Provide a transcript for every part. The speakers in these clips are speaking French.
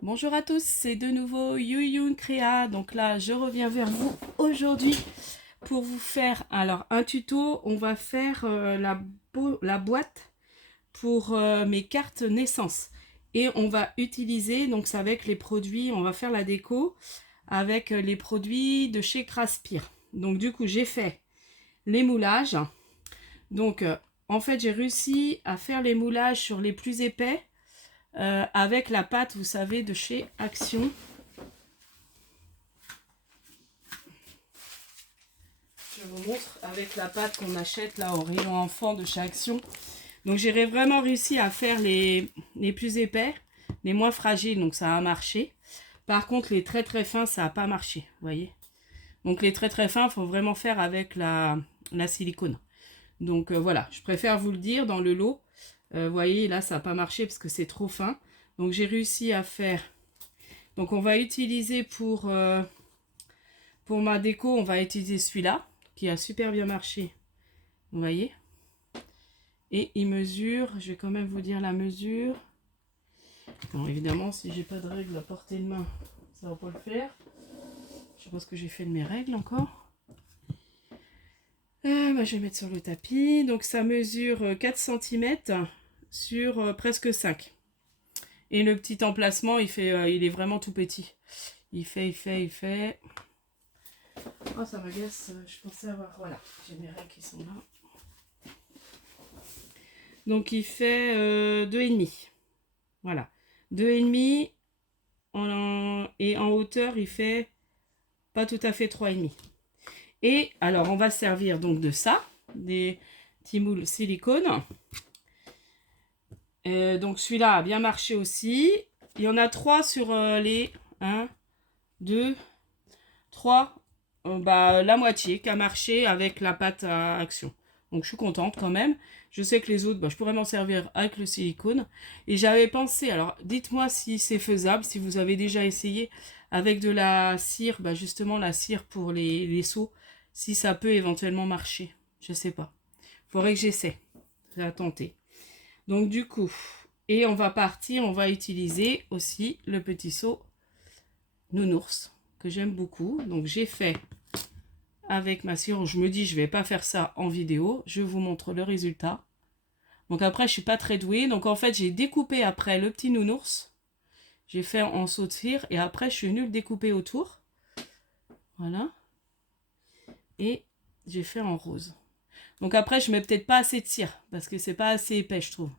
Bonjour à tous, c'est de nouveau Yuyun Créa. Donc là, je reviens vers vous aujourd'hui pour vous faire alors un tuto. On va faire la boîte pour mes cartes naissance. Et on va utiliser, donc c'est avec les produits, on va faire la déco avec les produits de chez Craspire. Donc du coup, j'ai fait les moulages. Donc en fait, j'ai réussi à faire les moulages sur les plus épais. Avec la pâte, vous savez, de chez Action. Je vous montre avec la pâte qu'on achète là au rayon enfant de chez Action. Donc j'ai vraiment réussi à faire les plus épais, les moins fragiles, donc ça a marché. Par contre, les très très fins, ça n'a pas marché, vous voyez. Donc les très très fins, il faut vraiment faire avec la silicone. Donc voilà, je préfère vous le dire dans le lot. Vous voyez, là, ça n'a pas marché parce que c'est trop fin. Donc j'ai réussi à faire... Donc on va utiliser pour ma déco, on va utiliser celui-là, qui a super bien marché. Vous voyez. Et il mesure, je vais quand même vous dire la mesure. Bon, évidemment, si j'ai pas de règles à portée de main, ça va pas le faire. Je sais pas ce que j'ai fait de mes règles encore. Je vais mettre sur le tapis. Donc ça mesure 4 cm sur presque 5. Et le petit emplacement, il est vraiment tout petit. Il fait. Oh, ça m'agace. Je pensais avoir... Voilà, j'ai mes règles qui sont là. Donc il fait 2,5. Voilà. 2,5 et en hauteur, il fait pas tout à fait 3,5. Et alors, on va servir donc de ça, des petits moules silicone. Donc celui-là a bien marché aussi. Il y en a 3 sur les 1, 2, 3. La moitié qui a marché avec la pâte à action. Donc je suis contente quand même. Je sais que les autres, je pourrais m'en servir avec le silicone. Et j'avais pensé, alors dites-moi si c'est faisable, si vous avez déjà essayé avec de la cire, justement la cire pour les seaux, si ça peut éventuellement marcher. Je sais pas. Faudrait que j'essaie. Ça va tenter. Donc du coup, et on va utiliser aussi le petit seau nounours que j'aime beaucoup. Donc j'ai fait avec ma cire. Je me dis, je vais pas faire ça en vidéo. Je vous montre le résultat. Donc après, je suis pas très douée. Donc en fait, j'ai découpé après le petit nounours. J'ai fait en saut de cire. Et après, je suis venue le découper autour. Voilà. Et j'ai fait en rose. Donc après, je mets peut-être pas assez de cire. Parce que c'est pas assez épais, je trouve.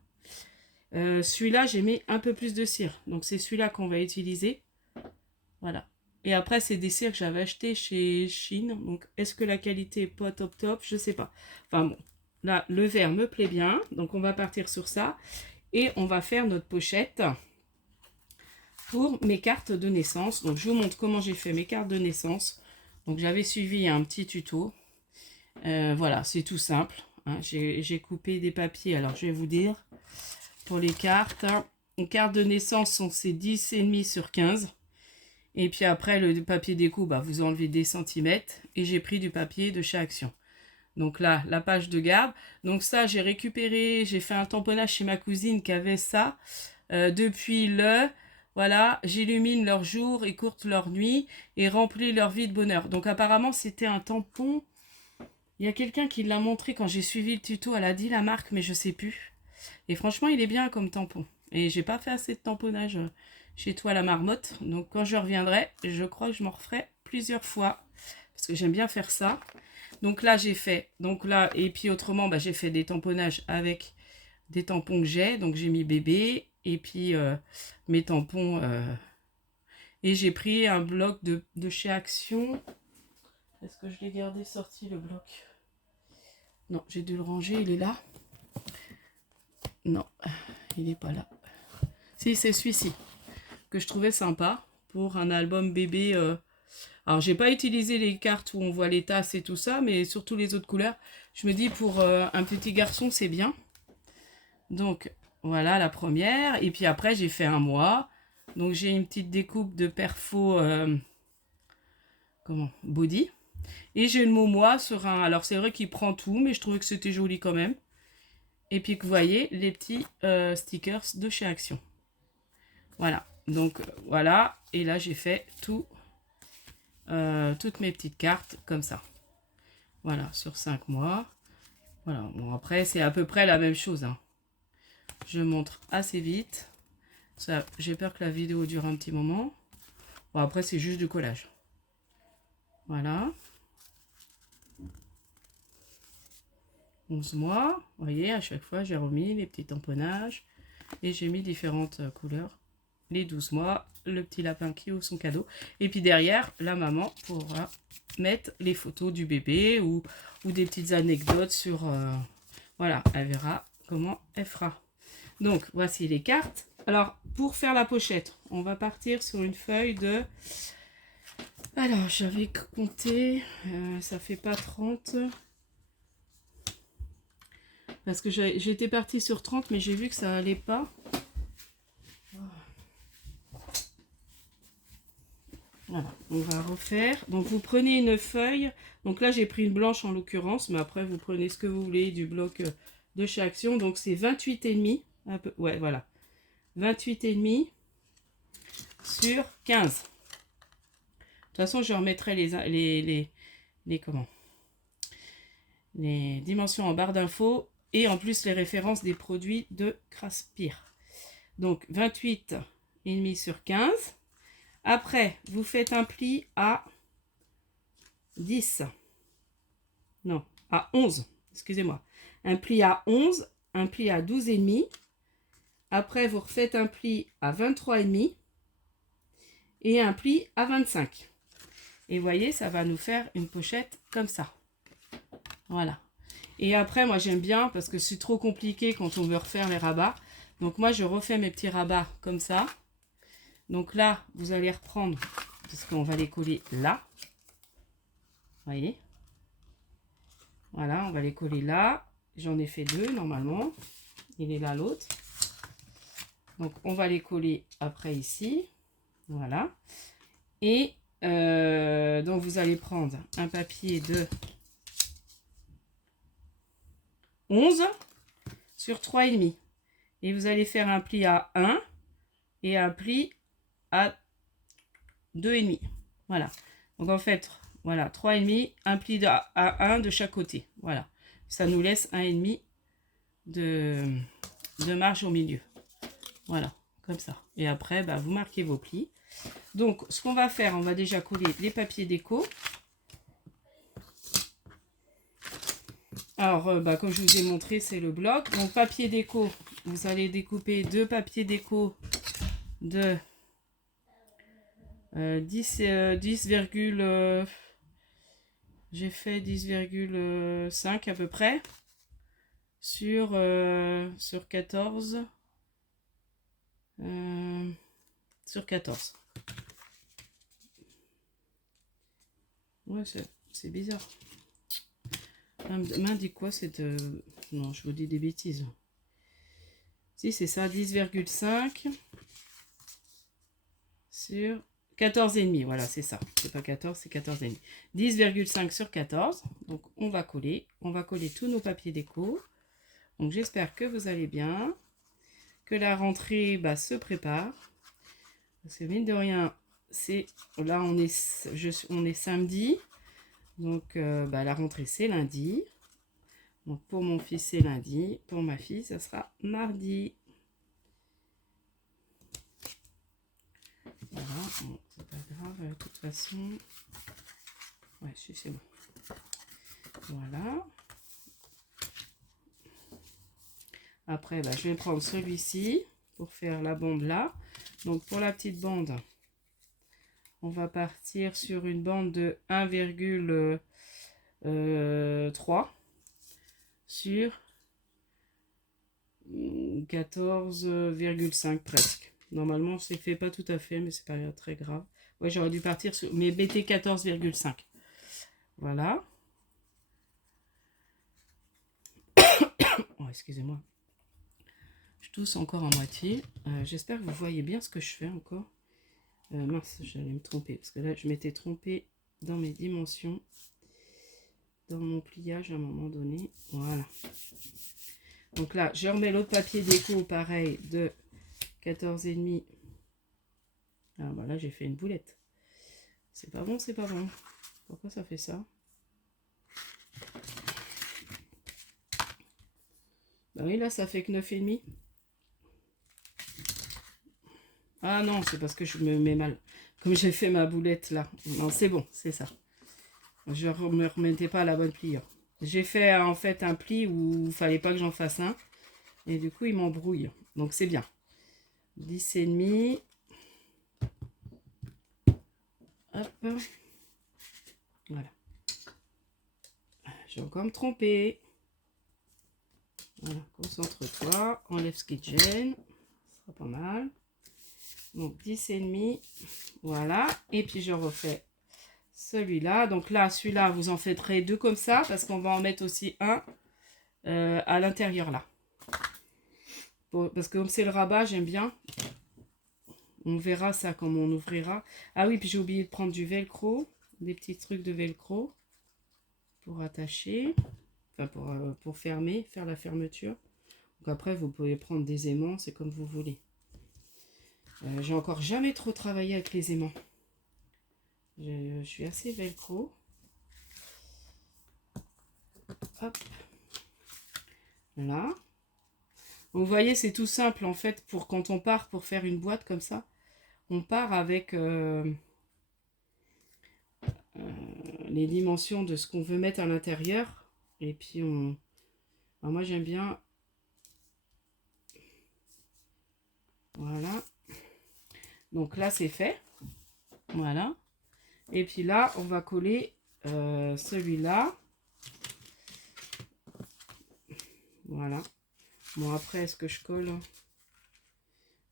Celui-là, j'ai mis un peu plus de cire. Donc c'est celui-là qu'on va utiliser. Voilà. Et après, c'est des cires que j'avais acheté chez Shein. Donc, est-ce que la qualité est pas top? Je sais pas. Enfin bon, là, le vert me plaît bien. Donc, on va partir sur ça. Et on va faire notre pochette pour mes cartes de naissance. Donc, je vous montre comment j'ai fait mes cartes de naissance. Donc, j'avais suivi un petit tuto. Voilà, c'est tout simple. Hein. J'ai coupé des papiers. Alors, je vais vous dire. Pour les cartes, une carte de naissance, c'est 10,5 sur 15. Et puis après, le papier déco, vous enlevez des centimètres. Et j'ai pris du papier de chez Action. Donc là, la page de garde. Donc ça, j'ai récupéré, j'ai fait un tamponnage chez ma cousine qui avait ça. Depuis voilà, j'illumine leur jour, écourte leur nuit et remplis leur vie de bonheur. Donc apparemment, c'était un tampon. Il y a quelqu'un qui l'a montré quand j'ai suivi le tuto. Elle a dit la marque, mais je sais plus. Et franchement, il est bien comme tampon. Et j'ai pas fait assez de tamponnage chez toi la marmotte. Donc quand je reviendrai, je crois que je m'en referai plusieurs fois. Parce que j'aime bien faire ça. Donc là, j'ai fait. Donc là, et puis autrement, j'ai fait des tamponnages avec des tampons que j'ai. Donc j'ai mis bébé. Et puis mes tampons. Et j'ai pris un bloc de chez Action. Est-ce que je l'ai gardé sorti le bloc? Non, j'ai dû le ranger. Il est là. Non, il n'est pas là. Si, c'est celui-ci que je trouvais sympa pour un album bébé. Alors, j'ai pas utilisé les cartes où on voit les tasses et tout ça, mais surtout les autres couleurs. Je me dis pour un petit garçon, c'est bien. Donc, voilà la première. Et puis après, j'ai fait un mois. Donc, j'ai une petite découpe de perfo body. Et j'ai le mot moi sur un... Alors, c'est vrai qu'il prend tout, mais je trouvais que c'était joli quand même. Et puis, vous voyez, les petits stickers de chez Action. Voilà. Donc voilà, et là j'ai fait toutes mes petites cartes comme ça. Voilà, sur 5 mois. Voilà, bon après c'est à peu près la même chose, hein. Je montre assez vite. Ça, j'ai peur que la vidéo dure un petit moment. Bon après c'est juste du collage. Voilà. 11 mois. Vous voyez, à chaque fois j'ai remis les petits tamponnages. Et j'ai mis différentes couleurs. Les 12 mois, le petit lapin qui ouvre son cadeau. Et puis derrière, la maman pourra mettre les photos du bébé ou des petites anecdotes sur... voilà, elle verra comment elle fera. Donc, voici les cartes. Alors, pour faire la pochette, on va partir sur une feuille de... Alors, j'avais compté, ça fait pas 30. Parce que j'étais partie sur 30, mais j'ai vu que ça allait pas. Voilà, on va refaire. Donc vous prenez une feuille. Donc là j'ai pris une blanche en l'occurrence, mais après vous prenez ce que vous voulez du bloc de chez Action. Donc c'est 28,5. Un peu, ouais, voilà. 28,5 sur 15. De toute façon, je remettrai les dimensions en barre d'infos et en plus les références des produits de Craspire. Donc 28,5 sur 15. Après, vous faites un pli à 10. Non, à 11. Excusez-moi. Un pli à 11, un pli à 12,5. Après, vous refaites un pli à 23,5 et un pli à 25. Et vous voyez, ça va nous faire une pochette comme ça. Voilà. Et après, moi, j'aime bien parce que c'est trop compliqué quand on veut refaire les rabats. Donc, moi, je refais mes petits rabats comme ça. Donc là, vous allez reprendre, parce qu'on va les coller là. Vous voyez? Voilà, on va les coller là. J'en ai fait 2 normalement. Il est là l'autre. Donc on va les coller après ici. Voilà. Et donc vous allez prendre un papier de 11 sur 3,5. Et vous allez faire un pli à 1 et un pli à 2,5. Voilà. Donc en fait, voilà, 3,5, un pli à 1 de chaque côté. Voilà. Ça nous laisse 1,5 de marge au milieu. Voilà, comme ça. Et après, bah, vous marquez vos plis. Donc, ce qu'on va faire, on va déjà coller les papiers déco. Alors, bah, comme je vous ai montré, c'est le bloc. Donc, papier déco, vous allez découper 2 papiers déco de 10, j'ai fait 10,5 à peu près sur 14. Sur 14. Ouais, c'est bizarre. M'indique quoi cette... Non, je vous dis des bêtises. Si, c'est ça, 10,5 sur 14,5. Voilà, c'est ça. C'est pas 14, c'est 14,5. 10,5 sur 14. Donc, on va coller. On va coller tous nos papiers déco. Donc, j'espère que vous allez bien. Que la rentrée se prépare. Parce que mine de rien, là, on est samedi. Donc, la rentrée, c'est lundi. Donc, pour mon fils, c'est lundi. Pour ma fille, ça sera mardi. Voilà, bon, c'est pas grave, de toute façon. Ouais, c'est bon. Voilà. Après, je vais prendre celui-ci pour faire la bande là. Donc, pour la petite bande, on va partir sur une bande de 1,3 sur 14,5 presque. Normalement, c'est fait pas tout à fait, mais c'est pas très grave. Ouais, j'aurais dû partir sur... Mais mettez 14,5. Voilà. Oh, excusez-moi. Je tousse encore en moitié. J'espère que vous voyez bien ce que je fais encore. Mince, j'allais me tromper. Parce que là, je m'étais trompée dans mes dimensions. Dans mon pliage à un moment donné. Voilà. Donc là, je remets l'autre papier déco, pareil, de 14,5 Ah bah là j'ai fait une boulette. C'est pas bon, c'est pas bon. Pourquoi ça fait ça? Bah oui, là ça fait que 9,5. Ah non, c'est parce que je me mets mal. Comme j'ai fait ma boulette là. Non, c'est bon, c'est ça. Je ne me remettais pas à la bonne pliure. J'ai fait en fait un pli où il fallait pas que j'en fasse un. Et du coup, il m'embrouille. Donc c'est bien. 10,5. Hop. Voilà. J'ai encore me tromper. Voilà, concentre-toi. Enlève ce qui te gêne. Ce sera pas mal. Donc 10,5. Voilà. Et puis je refais celui-là. Donc là, celui-là, vous en faites 2 comme ça. Parce qu'on va en mettre aussi un à l'intérieur là. Parce que comme c'est le rabat, j'aime bien. On verra ça comme on ouvrira. Ah oui, puis j'ai oublié de prendre du velcro. Des petits trucs de velcro. Pour attacher. Enfin, pour fermer, faire la fermeture. Donc après, vous pouvez prendre des aimants, c'est comme vous voulez. J'ai encore jamais trop travaillé avec les aimants. Je suis assez velcro. Hop. Là. Donc, vous voyez, c'est tout simple en fait pour quand on part pour faire une boîte comme ça. On part avec les dimensions de ce qu'on veut mettre à l'intérieur. Et puis on... Alors moi j'aime bien... Voilà. Donc là c'est fait. Voilà. Et puis là on va coller celui-là. Voilà. Bon après est-ce que je colle?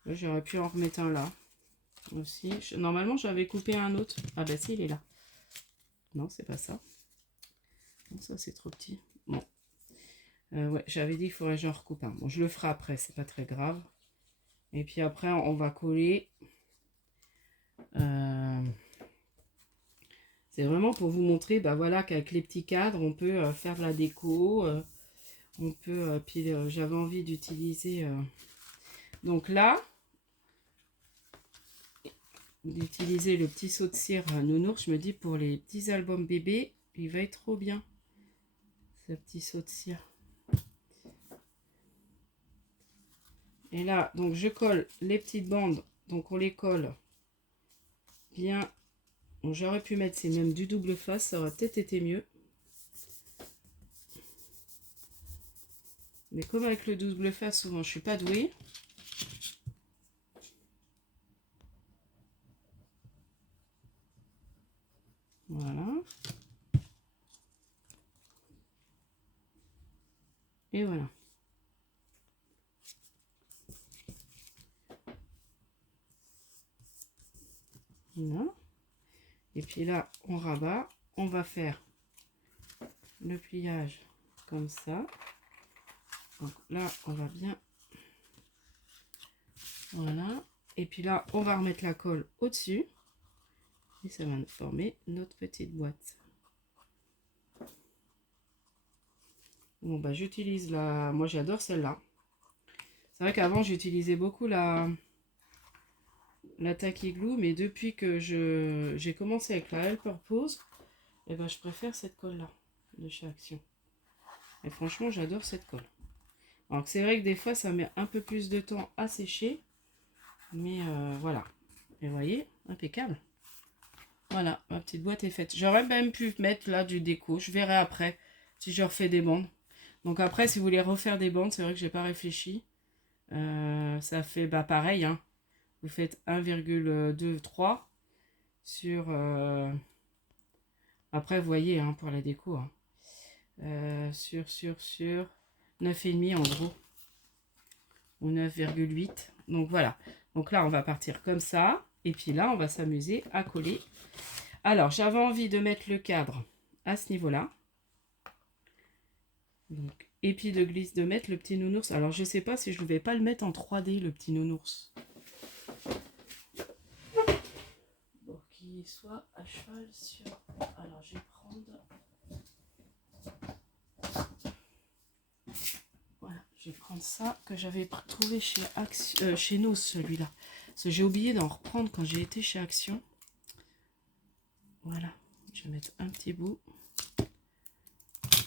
J'aurais pu en remettre un là. Aussi. Normalement j'avais coupé un autre. Ah bah si il est là. Non c'est pas ça. Non, ça c'est trop petit. Bon. Ouais, j'avais dit qu'il faudrait que j'en recoupe un. Bon je le ferai après, c'est pas très grave. Et puis après on va coller. C'est vraiment pour vous montrer bah voilà, qu'avec les petits cadres on peut faire de la déco. On peut, puis j'avais envie d'utiliser donc là d'utiliser le petit saut de cire nounours. Je me dis pour les petits albums bébés il va être trop bien ce petit saut de cire. Et là donc je colle les petites bandes, donc on les colle bien. Bon, j'aurais pu mettre c'est même du double face, ça aurait peut-être été mieux, mais comme avec le double face souvent je suis pas douée. Voilà. Et voilà. Voilà. Et puis là, on rabat. On va faire le pliage comme ça. Donc là, on va bien... Voilà. Et puis là, on va remettre la colle au-dessus. Et ça va nous former notre petite boîte. Bon, bah j'utilise la... Moi, j'adore celle-là. C'est vrai qu'avant, j'utilisais beaucoup la Tacky Glue, mais depuis que j'ai commencé avec la Helper Pose, et ben, je préfère cette colle-là de chez Action. Et franchement, j'adore cette colle. Alors c'est vrai que des fois, ça met un peu plus de temps à sécher, mais voilà. Et vous voyez, impeccable. Voilà, ma petite boîte est faite. J'aurais même pu mettre là du déco. Je verrai après si je refais des bandes. Donc après, si vous voulez refaire des bandes, c'est vrai que j'ai pas réfléchi. Ça fait bah pareil, hein. Vous faites 1,23 sur... Après, vous voyez, hein, pour la déco. Hein. Sur 9,5 en gros. Ou 9,8. Donc voilà. Donc là, on va partir comme ça. Et puis là, on va s'amuser à coller. Alors, j'avais envie de mettre le cadre à ce niveau-là. Donc, et puis de mettre le petit nounours. Alors, je sais pas si je ne vais pas le mettre en 3D, le petit nounours. Pour qu'il soit à cheval sur... Alors, je vais prendre... Voilà, je vais prendre ça que j'avais trouvé chez nous, celui-là. Parce que j'ai oublié d'en reprendre quand j'ai été chez Action. Voilà, je vais mettre un petit bout.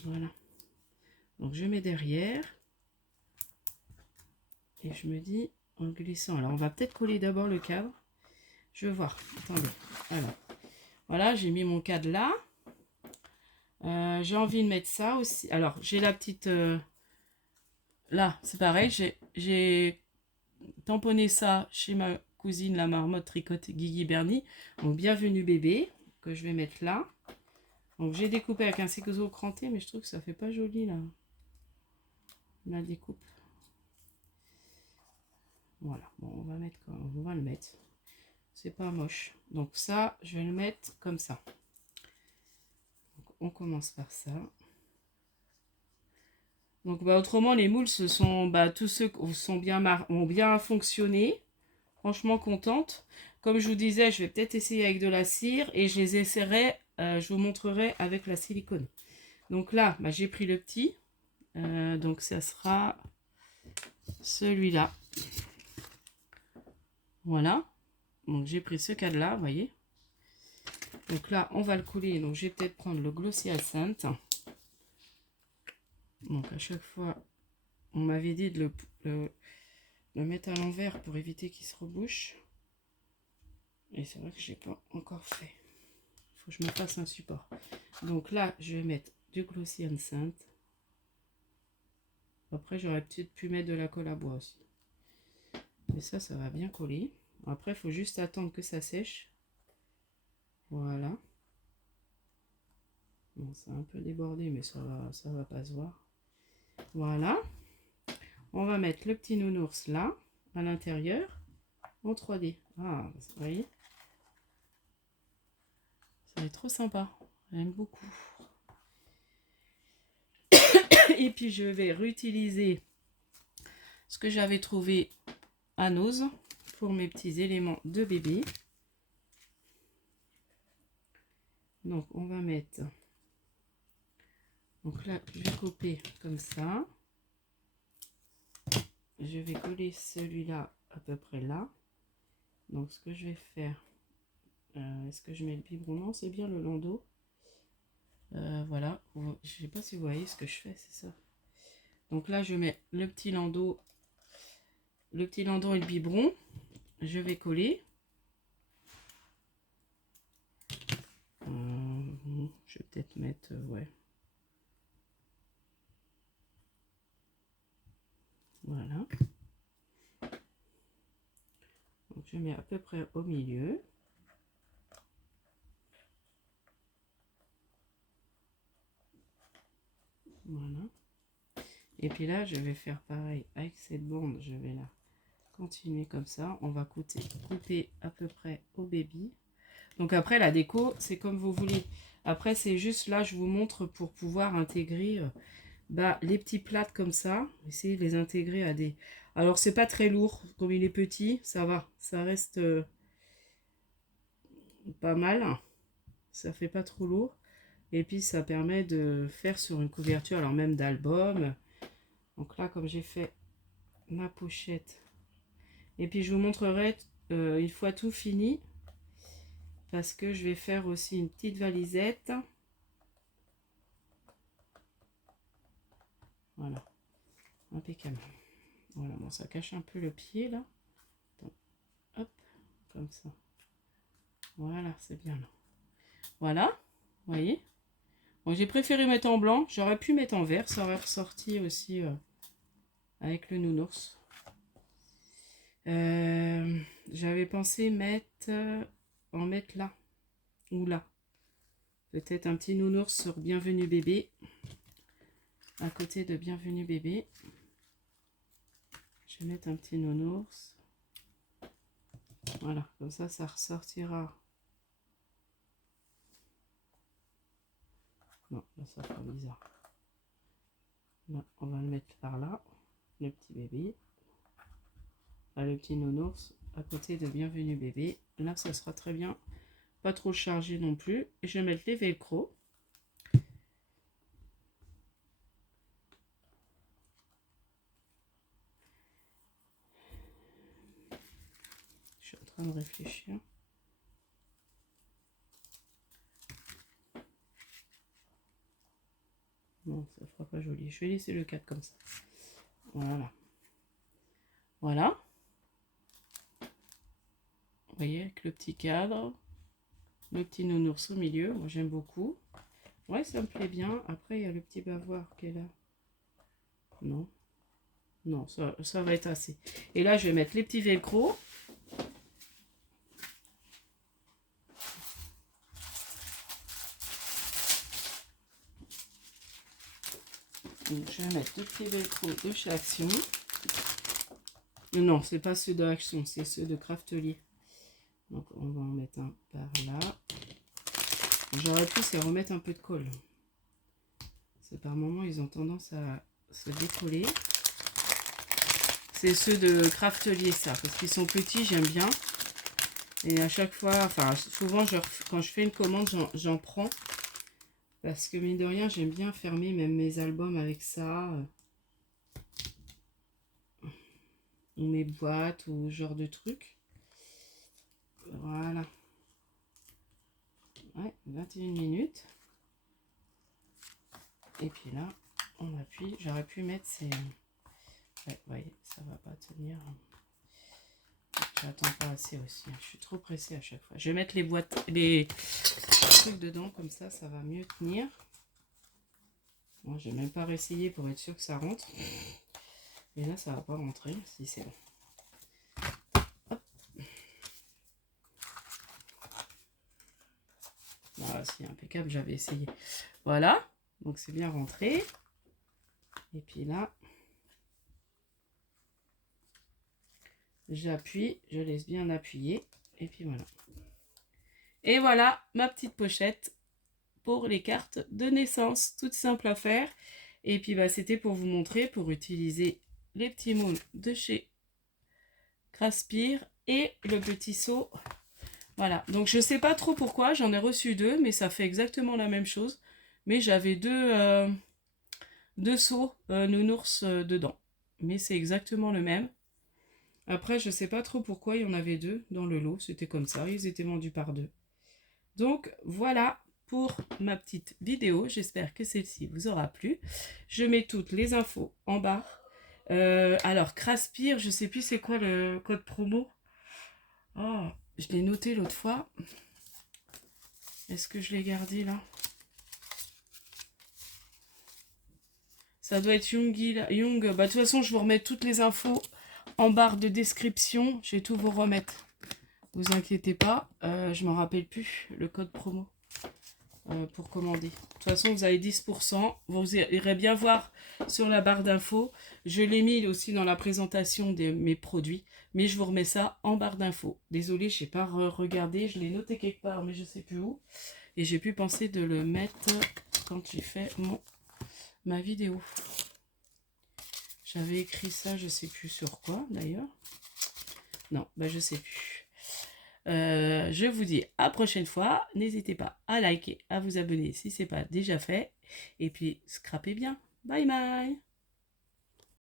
Voilà. Donc je mets derrière. Et je me dis, en glissant. Alors on va peut-être coller d'abord le cadre. Je vais voir. Attendez. Alors, voilà, j'ai mis mon cadre là. J'ai envie de mettre ça aussi. Alors, j'ai la petite... là, c'est pareil. J'ai tamponné ça chez ma cousine, la marmotte tricote Guigui Bernie. Donc, bienvenue bébé, que je vais mettre là. Donc, j'ai découpé avec un ciseau cranté, mais je trouve que ça fait pas joli, là. La découpe. Voilà. Bon, on va le mettre. C'est pas moche. Donc, ça, je vais le mettre comme ça. Donc, on commence par ça. Donc, autrement, les moules, ce sont tous ceux qui ont bien fonctionné. Franchement, contente. Comme je vous disais, je vais peut-être essayer avec de la cire et je les essaierai, je vous montrerai avec la silicone. Donc là, j'ai pris le petit. Donc, ça sera celui-là. Voilà. Donc, j'ai pris ce cadre-là, vous voyez. Donc là, on va le coller. Donc, je vais peut-être prendre le Glossy Hyacinthe. Donc, à chaque fois, on m'avait dit de le mettre à l'envers pour éviter qu'il se rebouche. Et c'est vrai que j'ai pas encore fait. Il faut que je me fasse un support. Donc là, je vais mettre du Glossy Hyacinthe. Après, j'aurais peut-être pu mettre de la colle à bois aussi. Mais ça va bien coller. Après, il faut juste attendre que ça sèche. Voilà. Bon, c'est un peu débordé, mais ça va pas se voir. Voilà. On va mettre le petit nounours là, à l'intérieur, en 3D. Ah, vous voyez, ça va être trop sympa. J'aime beaucoup. Et puis, je vais réutiliser ce que j'avais trouvé à Nose pour mes petits éléments de bébé. Donc, on va mettre... Donc là, je vais couper comme ça. Je vais coller celui-là à peu près là. Donc, ce que je vais faire... est-ce que je mets le biberon? Non, c'est bien le landau. Voilà. Je ne sais pas si vous voyez ce que je fais, c'est ça. Donc là, je mets le petit landau et le biberon. Je vais coller. Je vais peut-être mettre... ouais. Voilà. Donc je mets à peu près au milieu. Voilà. Et puis là, je vais faire pareil avec cette bande. Je vais la continuer comme ça. On va couper à peu près au baby. Donc après, la déco, c'est comme vous voulez. Après, c'est juste là, je vous montre pour pouvoir intégrer les petits plats comme ça. Essayez de les intégrer à des... Alors, c'est pas très lourd. Comme il est petit, ça va. Ça reste pas mal. Ça fait pas trop lourd. Et puis, ça permet de faire sur une couverture, alors même d'album. Donc là, comme j'ai fait ma pochette. Et puis, je vous montrerai une fois tout fini. Parce que je vais faire aussi une petite valisette. Voilà. Impeccable. Voilà, bon, ça cache un peu le pied, là. Donc, hop, comme ça. Voilà, c'est bien là. Voilà, vous voyez. Bon, j'ai préféré mettre en blanc. J'aurais pu mettre en vert. Ça aurait ressorti aussi avec le nounours. J'avais pensé en mettre là. Ou là. Peut-être un petit nounours sur Bienvenue bébé. À côté de Bienvenue bébé. Je vais mettre un petit nounours. Voilà, comme ça, ça ressortira. Non, là, ça fera bizarre. Là, on va le mettre par là. Le petit bébé. Là, le petit nounours à côté de Bienvenue bébé. Là, ça sera très bien. Pas trop chargé non plus. Et je vais mettre les velcro. train de réfléchir. Non, ça fera pas joli. Je vais laisser le cadre comme ça. Voilà. Voilà. Vous voyez, avec le petit cadre, le petit nounours au milieu. Moi, j'aime beaucoup. Ouais, ça me plaît bien. Après, il y a le petit bavoir qui est là. Non. Non, ça va être assez. Et là, je vais mettre les petits velcro. Donc, je vais mettre deux petits velcro de chez Action. Non, c'est pas ceux d'Action, c'est ceux de Craftelier. Donc, on va en mettre un par là. J'aurais pu c'est remettre un peu de colle. C'est par moment, ils ont tendance à se décoller. C'est ceux de Craftelier, ça, parce qu'ils sont petits, j'aime bien. Et à chaque fois, enfin, souvent, quand je fais une commande, j'en prends. Parce que, mine de rien, j'aime bien fermer même mes albums avec ça. Ou mes boîtes, ou ce genre de trucs. Voilà. Ouais, 21 minutes. Et puis là, on appuie. J'aurais pu mettre ces... Ouais, vous voyez, ça va pas tenir. J'attends pas assez aussi. Je suis trop pressée à chaque fois. Je vais mettre les boîtes, les trucs dedans, comme ça va mieux tenir. Moi, j'ai même pas réessayé pour être sûr que ça rentre. Et là, ça va pas rentrer, si c'est bon. Hop. Voilà, c'est impeccable, j'avais essayé. Voilà, donc c'est bien rentré. Et puis là, j'appuie, je laisse bien appuyer. Et puis voilà. Et voilà ma petite pochette pour les cartes de naissance. Toute simple à faire. Et puis bah, c'était pour vous montrer, pour utiliser les petits moules de chez Craspir et le petit seau. Voilà, donc je sais pas trop pourquoi, j'en ai reçu deux, mais ça fait exactement la même chose. Mais j'avais deux seaux nounours dedans. Mais c'est exactement le même. Après, je sais pas trop pourquoi il y en avait deux dans le lot. C'était comme ça, ils étaient vendus par deux. Donc voilà pour ma petite vidéo. J'espère que celle-ci vous aura plu. Je mets toutes les infos en bas. Alors, Craspir, je sais plus c'est quoi le code promo. Oh, je l'ai noté l'autre fois. Est-ce que je l'ai gardé là? Ça doit être Young. Bah, de toute façon, je vous remets toutes les infos en barre de description. Je vais tout vous remettre. Vous inquiétez pas. Je m'en rappelle plus le code promo pour commander. De toute façon, vous avez 10%. Vous irez bien voir sur la barre d'infos. Je l'ai mis aussi dans la présentation de mes produits. Mais je vous remets ça en barre d'infos. Désolée, je n'ai pas regardé. Je l'ai noté quelque part, mais je ne sais plus où. Et j'ai pu penser de le mettre quand j'ai fait ma vidéo. J'avais écrit ça, je sais plus sur quoi d'ailleurs. Non, bah je sais plus. Je vous dis à la prochaine fois. N'hésitez pas à liker, à vous abonner si ce n'est pas déjà fait. Et puis, scrapez bien. Bye bye.